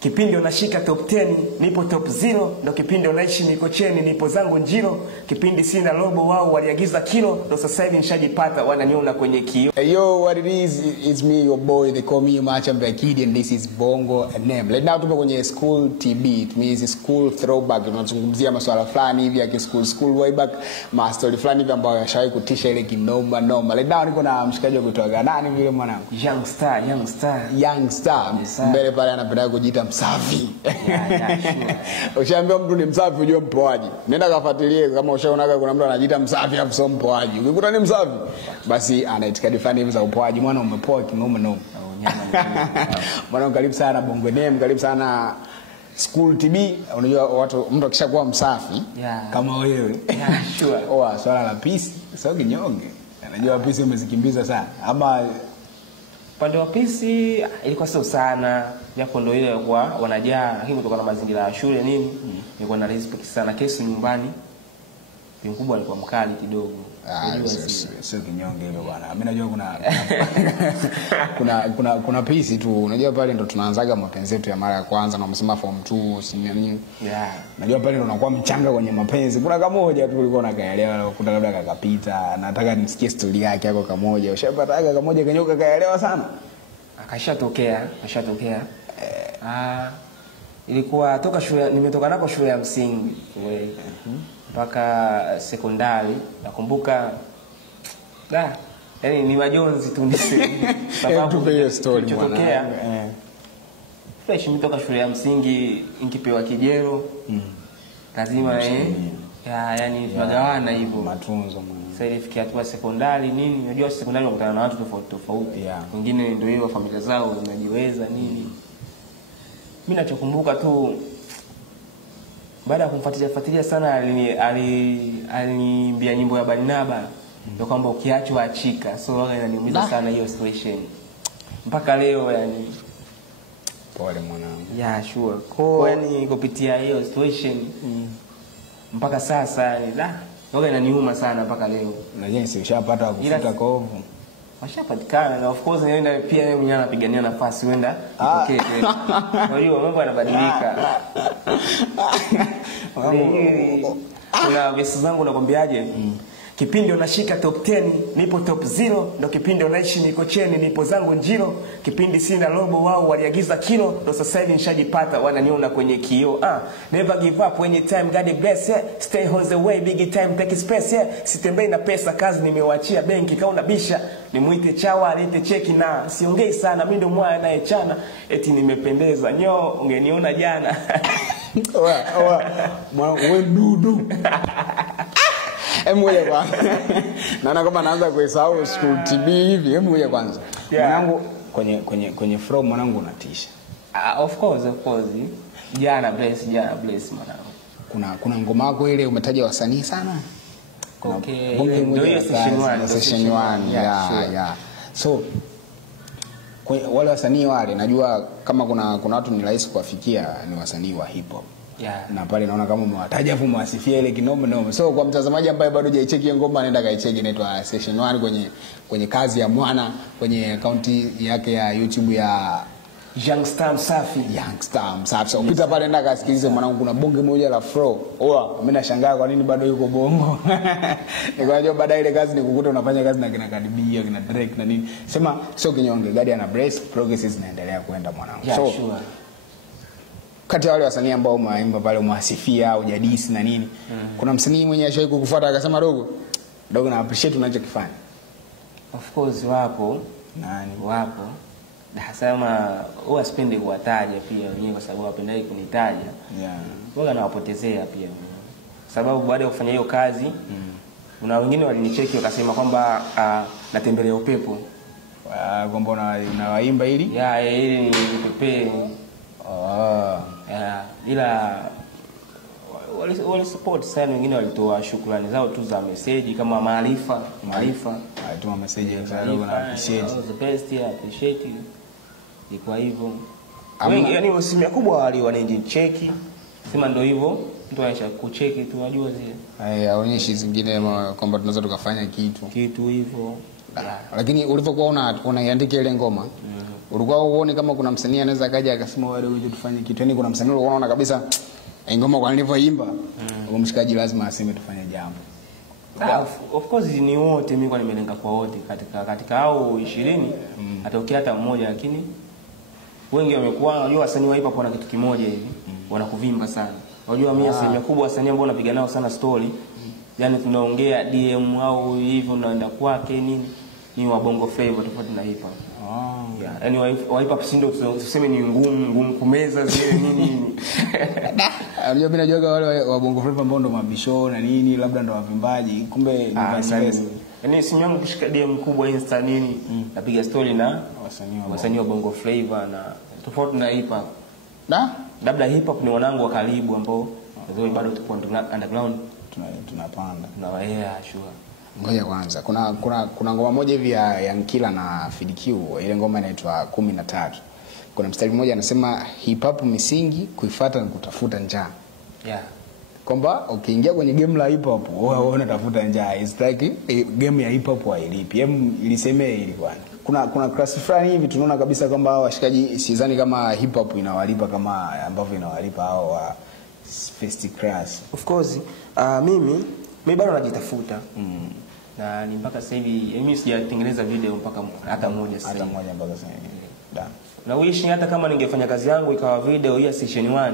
Kipindi unashika top 10, nipo top 0, ndo kipindi unaishi niko cheni, nipo zangu njiro. Kipindi sina logo wao waliagiza kilo, ndo sasa hivi nishajipata wananiona kwenye kio. Hey, yo, what it is, it's me, your boy, they call me Machamba Kid, and this is Bongo Name. Right now tupo kwenye school TB, it means school throwback. Tunazungumzia masuala fulani hivi ya school way back, story fulani hivi ambayo yashawahi kutisha ile kinoma noma. Right now niko na mshikaji kutoka nani vile mwanangu? Young Star. Mbele pale anapenda kujiita msafi. Yeah, sure. Ushaambia mtu ni msafi ujue mpoaji. Nenda kafuatilie kama ushaonaga kuna mtu anajiita msafi afu sio mpoaji. Ukikuta ni msafi basi ana itikadi fulani hivi za upoaji. Mwana umepoa kinoma noma. Mwana karibu sana Bongo Name, karibu sana School TB. Unajua watu mtu akishakuwa msafi kama wewe. Yeah, sure. Swala la pisi sio kinyonge. Anajua pisi umezikimbiza sana. Ama pande wa pisi ilikuwa sio sana, japo ndio ile kwa wanajaa, lakini kutokana na mazingira ya shule nini, nilikuwa na respect sana kesi nyumbani. Mkubwa alikuwa mkali kidogo. Sio kinyonge hilo bwana. Mimi najua kuna pisi tu. Unajua pale ndo tunaanzaga mapenzi yetu ya mara ya kwanza na umesema form 2 si nini. Yeah. Najua pale ndo unakuwa mchanga kwenye mapenzi. Kuna kamoja tu ulikuwa unakaelewa, kuta labda kakapita. Nataka nisikie story yake yako kamoja. Ushapata kamoja kenyoka kaelewa sana. Akashatokea. Ilikuwa toka shule, nimetoka nako shule ya msingi mpaka sekondari. Nakumbuka yani ni majonzi tu nisi. Sababu hiyo story mwana. Fresh nimetoka shule ya msingi, nikipewa kijero lazima yani tunagawana hivyo matunzo mwana. Sasa ilifikia hatua sekondari nini, unajua sekondari unakutana na watu tofauti. Wengine ndio hiyo familia zao zinajiweza nini. Mimi nachokumbuka tu baada ya kumfuatilia sana aliniambia nyimbo ya Barnaba ndio kwamba ukiachwa achika. So wao inaniumiza sana hiyo situation. Mpaka leo yani pole mwanangu. Yeah, sure. Kwa yani kupitia hiyo situation mpaka sasa yani wao inaniuma sana mpaka leo. Na jinsi ushapata kufuta kovu. Washapatikana na of course yeye pia yeye mwenyewe anapigania nafasi huenda itokee kweli. Kwa hiyo mambo yanabadilika. Kuna vesi zangu nakwambiaje? Kipindi unashika top 10, nipo top 0, ndo kipindi unaishi niko cheni, nipo zangu njiro. Kipindi sina logo wao waliagiza kilo, ndo sasa hivi nishajipata wananiona kwenye kio. Never give up anytime, God bless, stay on the way, big time take space. Sitembei na pesa, kazi nimewachia benki, kauna bisha nimuite chawa alete cheki na siongei sana, mimi ndo mwana anayechana eti nimependeza. Nyo ungeniona jana. Mwana wewe dudu. Ngoja kwanza. Naona kama naanza kuisahau school TB hivi. Ngoja kwanza. Mwanangu kwenye from mwanangu unatisha. Of course. Jana bless mwanangu. Kuna ngoma yako ile umetaja wasanii sana. Okay. Ndio hiyo session 1. Yeah. So wale wasanii wale najua kama kuna watu ni rahisi kuwafikia ni wasanii wa hip hop. Yeah. Na pale naona kama umewataja afu mwasifia ile kinoma. So kwa mtazamaji ambaye bado hajaicheki ngoma anaenda kaicheki, inaitwa Session 1 kwenye kazi ya Mwana, kwenye account yake ya YouTube ya Young Star Msafi. So ukipita pale nenda kasikilize mwanangu, kuna bonge moja la flow. Mimi nashangaa kwa nini bado yuko Bongo. Nikajua baadaye ile kazi nikukuta unafanya kazi na kina Cardi, kina Drake na nini. Sema sio kinyonge, gadi ana brace, progress zinaendelea kwenda mwanangu. Yeah, so sure. Kati ya wale wasanii ambao umeimba pale umewasifia au jadisi na nini, kuna msanii mwenye ashawahi kukufuata akasema dogo na appreciate unachokifanya? Of course wapo. Nani? Wapo. Nasema huwa sipendi kuwataja pia wenyewe kwa sababu wapendai kunitaja. Wao nawapotezea pia. Sababu baada ya kufanya hiyo kazi, kuna wengine walinicheki wakasema kwamba natembelea upepo. Kwamba unawaimba ili? Ili ni pepe. Ila wale support sana, wengine walitoa shukrani zao tu za message kama maarifa alituma message na appreciate the best, appreciate ni kwa hivyo wengi yani wasimia kubwa wananicheki sema ndio hivyo mtu aisha kucheki tu unajua zile aonyeshi zingine kwamba tunaweza tukafanya kitu hivyo. Lakini ulipokuwa unaiandika ile ngoma Ulikuwa uone kama kuna msanii anaweza kaja akasema wewe uje tufanye kitu. Yaani kuna msanii unaona kabisa ngoma kwa nilivyoimba. Huyo mshikaji lazima aseme tufanye jambo. Of course ni wote, mimi kwa nimelenga kwa wote katika hao 20 atokea hata mmoja, lakini wengi wamekuwa unajua wasanii wa hip hop wana kitu kimoja hivi, wanakuvimba sana. Unajua mimi asilimia kubwa wasanii ambao napiga nao sana story, yani tunaongea DM au hivyo naenda kwake nini, ni wa bongo flavor tofauti na hip hop. Yeah, yani wa hip hop sindo tuseme ni ngumu kumeza zile nini. Unajua mimi najua wale wa bongo flavor ambao ndo mabisho na nini, labda ndo wavimbaji, kumbe ni vice. Yani simu yangu kushika DM kubwa Insta nini, napiga story na wasanii wa bongo flavor na tofauti na hip hop. Labda hip hop ni wanangu wa karibu ambao bado tuko underground tunapanda. Na sure. Ngoja kwanza. Kuna ngoma moja hivi ya Nkila na FDQ, ile ngoma inaitwa 13. Kuna mstari mmoja anasema hip hop misingi kuifuata na kutafuta njaa. Yeah. Kwamba ukiingia kwenye game la hip hop wewe unatafuta njaa. It's like game ya hip hop hailipi. Ilisemea ili bwana. Kuna class fulani hivi tunaona kabisa kwamba hao washikaji sidhani kama hip hop inawalipa kama ambavyo inawalipa hao wa first class. Of course, mimi bado najitafuta. Na ni mpaka sasa hivi mimi sijatengeneza video mpaka hata moja sasa. Hata moja mpaka sasa hivi. Na wish hata kama ningefanya kazi yangu ikawa video ya session 1,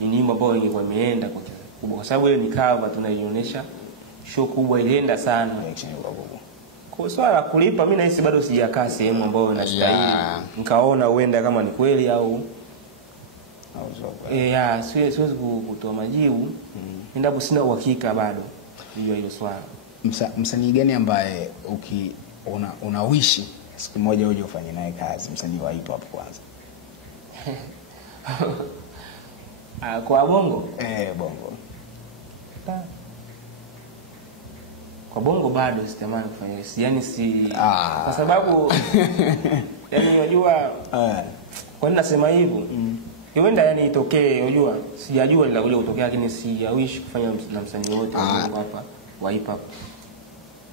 ni nyimbo ambayo ingekuwa imeenda kwa sababu ile ni cover tunaionyesha show kubwa ilienda sana. Kwa swala kulipa mimi nahisi bado sijakaa sehemu ambayo nastahili. Nikaona uenda kama ni kweli au siwezi kutoa majibu. Endapo sina uhakika bado hiyo swala. Msanii gani ambaye unawishi siku moja uje ufanye naye kazi, msanii wa hip hop kwanza? Kwa bongo? Bongo. Kwa bongo bado sitamani kufanya. Yani kwa sababu yani unajua kwa nini nasema hivyo? Huenda yani itokee, unajua sijajua ila ule utokea, lakini sijawishi kufanya na msanii wote hapa wa hip hop.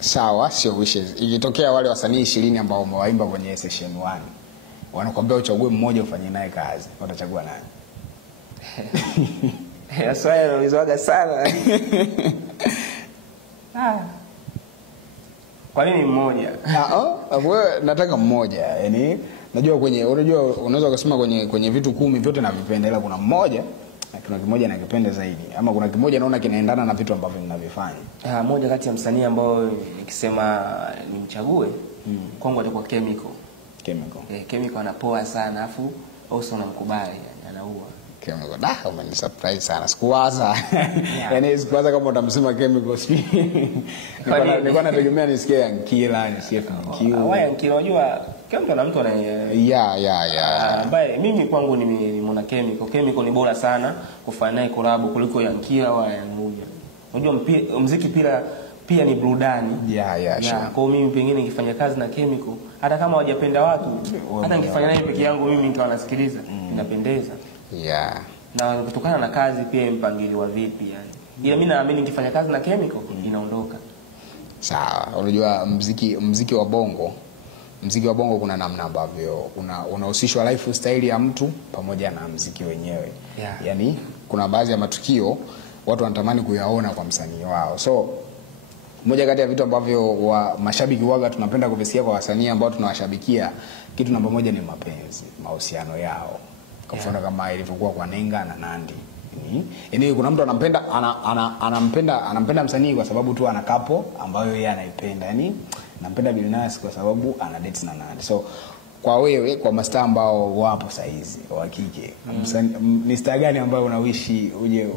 Sawa, sio wishes. Ikitokea wale wasanii 20 ambao umewaimba kwenye session 1, wanakuambia uchague mmoja ufanye naye kazi, utachagua nani? Swali linaulizaga sana. Kwa nini mmoja? Wewe nataka mmoja. Yaani unajua unaweza kusema kwenye vitu 10 vyote navipenda, ila kuna mmoja na kuna kimoja nakipenda zaidi, ama kuna kimoja naona kinaendana na vitu ambavyo ninavifanya. Moja kati ya msanii ambao nikisema nimchague kwangu atakuwa Chemical. Chemical anapoa sana, afu also namkubali, anaua. Chemical umeni surprise sana. Sikuwaza. Yaani sikuwaza kama utamsema Chemical. Nilikuwa nategemea nisikie Nkila, nisikie FDQ. Nkila unajua kama na mtu ana ambaye mimi kwangu nimeona Chemical ni bora sana kufanya naye collab kuliko ya Nkila au ya Muja. Unajua muziki pia ni burudani. Sure. Kwa mimi pengine nikifanya kazi na Chemical, hata kama hawajapenda watu, hata nikifanya naye peke yangu mimi nikawa nasikiliza, inapendeza. Na kutokana na kazi pia mpangilio wa vipi yani. Ila mimi naamini nikifanya kazi na Chemical inaondoka. Sawa, unajua muziki wa bongo kuna namna ambavyo unahusishwa lifestyle ya mtu pamoja na muziki wenyewe. Yaani kuna baadhi ya matukio watu wanatamani kuyaona kwa msanii wao. So moja kati ya vitu ambavyo mashabiki waga tunapenda kuvisikia kwa wasanii ambao tunawashabikia, kitu namba moja ni mapenzi, mahusiano yao. Kwa mfano kama ilivyokuwa kwa Nenga na Nandy. Yaani kuna mtu anampenda msanii kwa sababu tu ana kapo ambayo yeye anaipenda. Yaani anampenda Billnass kwa sababu ana date na Nandy. So kwa wewe, kwa mastaa ambao wapo saa hizi wa kike, ni star gani ambayo unawishi uje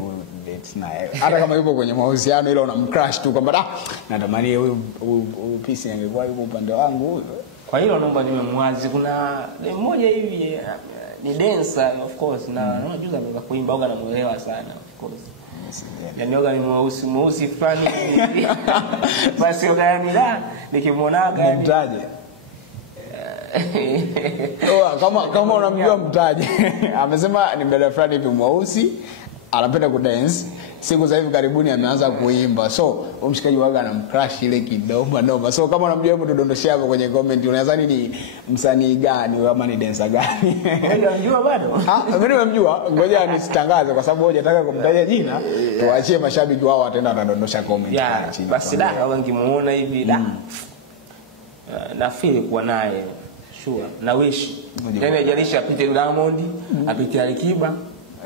date naye? Hata kama yupo kwenye mahusiano ila unamcrush tu kwamba natamani huyu pisi angekuwa yuko upande wangu huyo. Kwa hilo naomba niwe mwazi. Kuna mmoja hivi ni dancer of course, na unajua anaweza kuimba au anamuelewa sana of course. Yaani yoga ni mweusi fulani hivi. Basi yoga yani nikimwonaga mtaje. Kama unamjua mtaje. Amesema ni mbele fulani hivi mweusi anapenda kudance. Siku za hivi karibuni ameanza kuimba. So, mshikaji waga anamcrush ile kidogo noma. So, kama unamjua hebu tudondoshie hapo kwenye comment. Unadhani ni msanii gani ama ni dancer gani? Unajua bado? Mimi nimemjua. Ngoja nisitangaze kwa sababu hajataka kumtaja jina. Tuachie mashabiki wao wataenda watadondosha comment. Basi kama ngimuona hivi na feel kuwa naye sure na wish. Yaani ajalisha apite Diamond, apite Alikiba.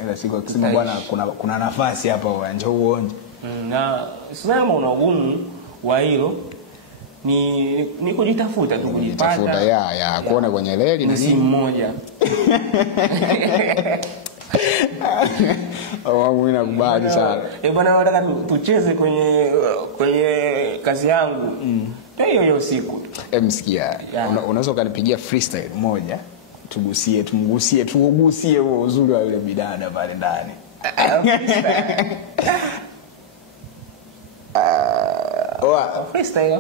Ila siku akisema bwana kuna nafasi hapa njoo uone. Na sema una ugumu wa hilo ni kujitafuta tu kujipata. Ya kuona kwenye reli na simu moja. Wangu mimi nakubali sana. Bwana nataka tucheze kwenye kazi yangu. Hiyo siku. Msikia. Unaweza kanipigia freestyle moja. Tugusie huo uzuri wa yule bidada pale ndani. Freestyle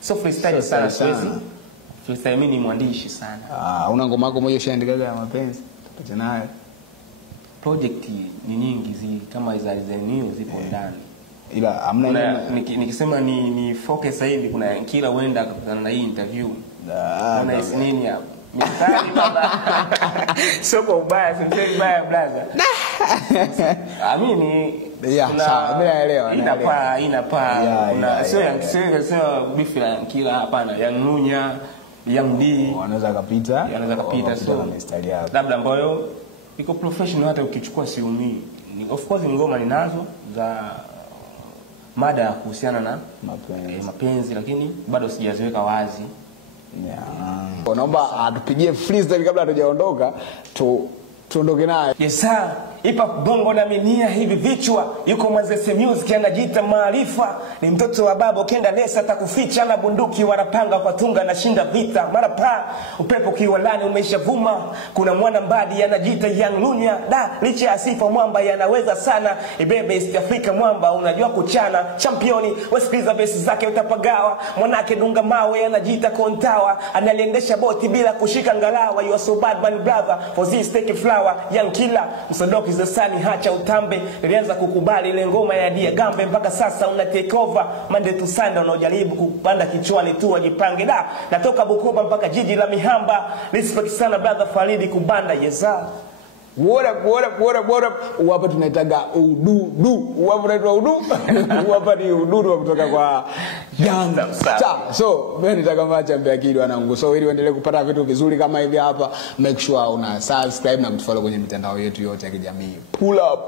so freestyle sana siwezi. Freestyle mimi ni mwandishi sana. Una ngoma yako moja ushaandikaga ya mapenzi? Tupate nayo. Project ni nyingi kama za new zipo ndani. Ila hamna nikisema ni focus hivi kuna kila uenda kukutana na hii interview. Kuna nini hapa? Mistari baba. Soko ubaya, simsemi ubaya brother. Amini sawa, mimi naelewa. Inapaa. Sio bifi la kila hapana. Yang Nunya, Yang D wanaweza kapita. So mistari yao. Labda ambayo iko professional hata ukichukua siumii. Of course ngoma ninazo za mada kuhusiana na mapenzi lakini bado sijaziweka wazi. Naomba atupigie freestyle kabla hatujaondoka tuondoke naye. Yes sir. Ipa bongo na minia hivi vichwa yuko Mazese Music anajiita Maarifa ni mtoto wa baba kenda lesa atakuficha na bunduki wanapanga kwa tunga na shinda vita mara pa upepo kiwalani umeshavuma kuna mwana mbadi anajiita Young Lunya licha ya sifa mwamba yanaweza sana ibebe East Africa mwamba unajua kuchana championi wasikiliza besi zake utapagawa mwanake dunga mawe anajiita Kontawa analiendesha boti bila kushika ngalawa you are so bad my brother for this take flower Young Killer msondoki za sani hacha utambe nilianza kukubali ile ngoma ya Dia Gambe mpaka sasa una take over Monday to Sunday unaojaribu kupanda kichwani tu wajipange natoka Bukoba mpaka jiji la Mihamba respect sana brother Faridi Kubanda yesa What up? Hapa tunaitaga ududu. Hapa tunaitwa ududu. Hapa ni ududu kutoka kwa Young. So, mimi nitaka macha akili wanangu. So, ili uendelee kupata vitu vizuri kama hivi hapa, make sure una subscribe na kutufollow kwenye mitandao yetu yote ya kijamii. Pull up.